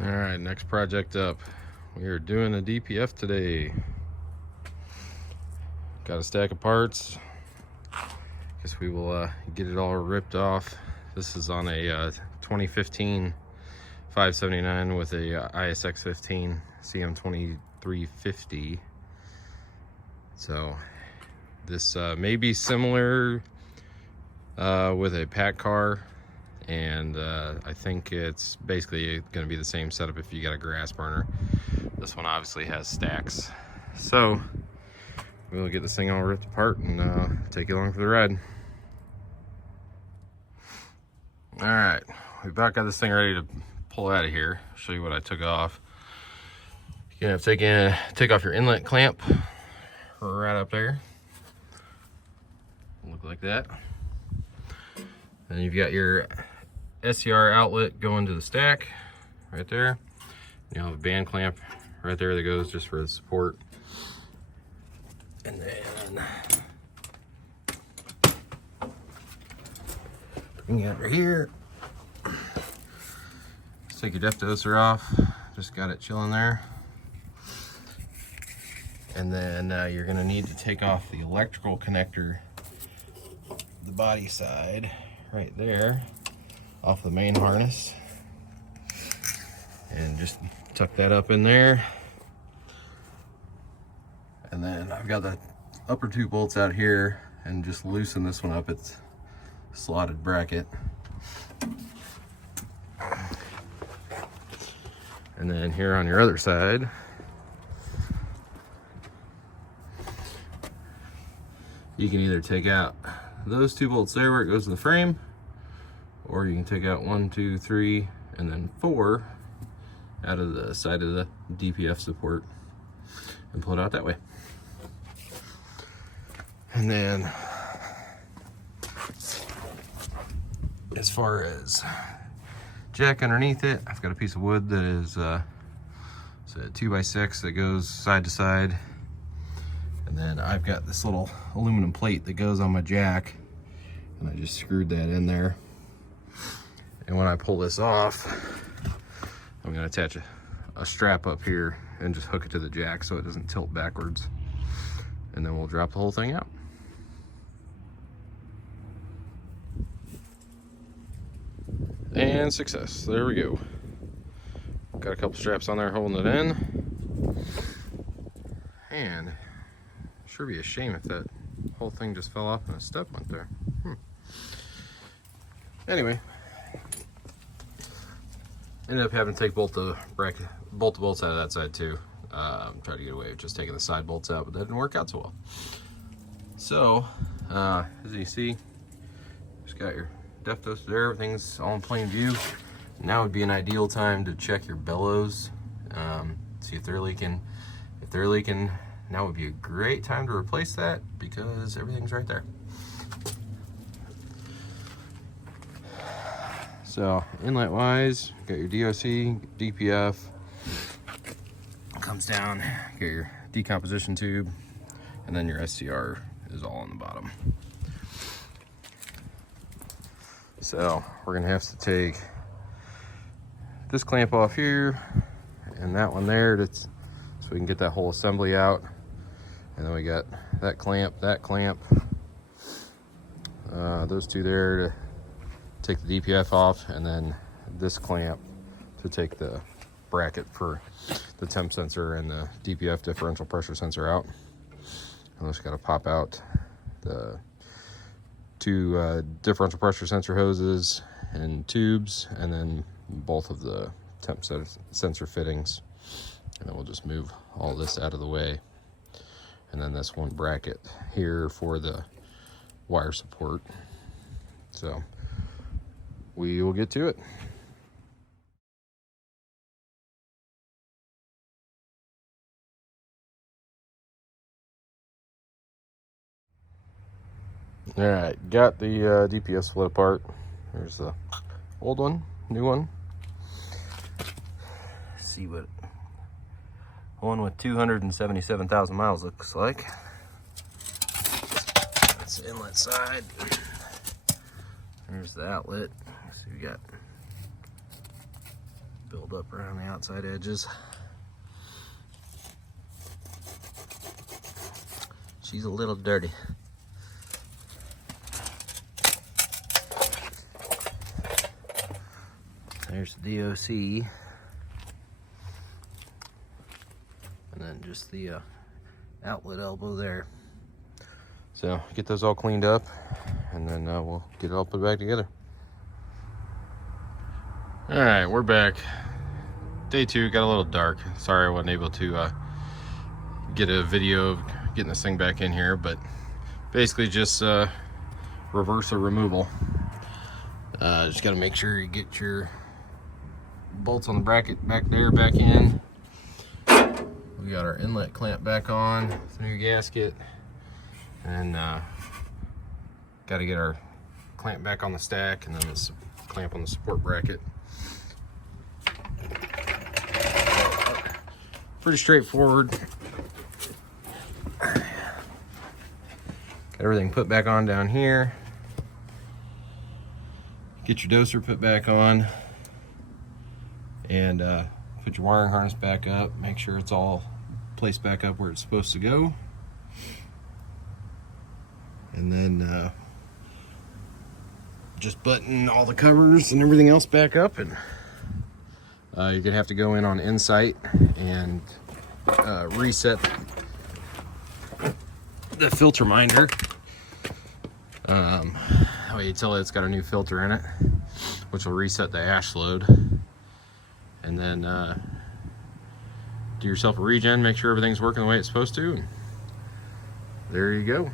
All right, next project up. We are doing a DPF today. Got a stack of parts. Guess we will get it all ripped off. This is on a 2015 579 with a ISX15 CM2350. So this may be similar with a pack car, and I think it's basically going to be the same setup if you got a grass burner. This one obviously has stacks, so we'll get this thing all ripped apart and take you along for the ride. All right, we about got this thing ready to pull out of here. I'll show you what I took off. You're gonna have to take off your inlet clamp right up there. Look like that. Then you've got your SCR outlet going to the stack right there. You have a band clamp right there that goes just for the support. And then bring it over here. Let's take your depth doser off. Just got it chilling there. And then you're gonna need to take off the electrical connector, the body side right there, off the main harness, and just tuck that up in there. And then I've got the upper two bolts out here, and just loosen this one up. It's a slotted bracket. And then here on your other side, you can either take out those two bolts there where it goes in the frame, or you can take out 1, 2, 3, and then 4 out of the side of the DPF support and pull it out that way. And then as far as jack underneath it, I've got a piece of wood that is it's a 2x6 that goes side to side. And then I've got this little aluminum plate that goes on my jack, and I just screwed that in there. And when I pull this off, I'm gonna attach a strap up here and just hook it to the jack so it doesn't tilt backwards. And then we'll drop the whole thing out. And success, there we go. Got a couple straps on there holding it in. And sure be a shame if that whole thing just fell off and a step went there. Anyway, ended up having to take both the bolts out of that side too. Tried to get away with just taking the side bolts out, but that didn't work out so well. So, as you see, just got your depth doser there. Everything's all in plain view. Now would be an ideal time to check your bellows, see if they're leaking. If they're leaking, now would be a great time to replace that because everything's right there. So inlet wise, got your DOC, DPF, comes down, got your decomposition tube, and then your SCR is all on the bottom. So we're gonna have to take this clamp off here and that one there, so we can get that whole assembly out. And then we got that clamp, those two there to take the DPF off, and then this clamp to take the bracket for the temp sensor and the DPF differential pressure sensor out. And just got to pop out the two differential pressure sensor hoses and tubes, and then both of the temp sensor fittings. And then we'll just move all this out of the way. And then this one bracket here for the wire support. So we will get to it. All right, got the DPF split apart. There's the old one, new one. Let's see what one with 277,000 miles looks like. That's the inlet side. There's the outlet. So we got build up around the outside edges. She's a little dirty. There's the DOC. And then just the outlet elbow there. So get those all cleaned up, and then we'll get it all put back together. All right, we're back. Day 2 got a little dark. Sorry I wasn't able to get a video of getting this thing back in here, but basically just reverser removal. Just got to make sure you get your bolts on the bracket back there back in. We got our inlet clamp back on, the new gasket, and got to get our clamp back on the stack, and then this clamp on the support bracket. Pretty straightforward. Got everything put back on down here. Get your doser put back on, and put your wiring harness back up. Make sure it's all placed back up where it's supposed to go. And then just button all the covers and everything else back up, and you're gonna have to go in on Insight and reset the filter minder. That way you tell it it's got a new filter in it, which will reset the ash load. And then do yourself a regen, make sure everything's working the way it's supposed to. And there you go.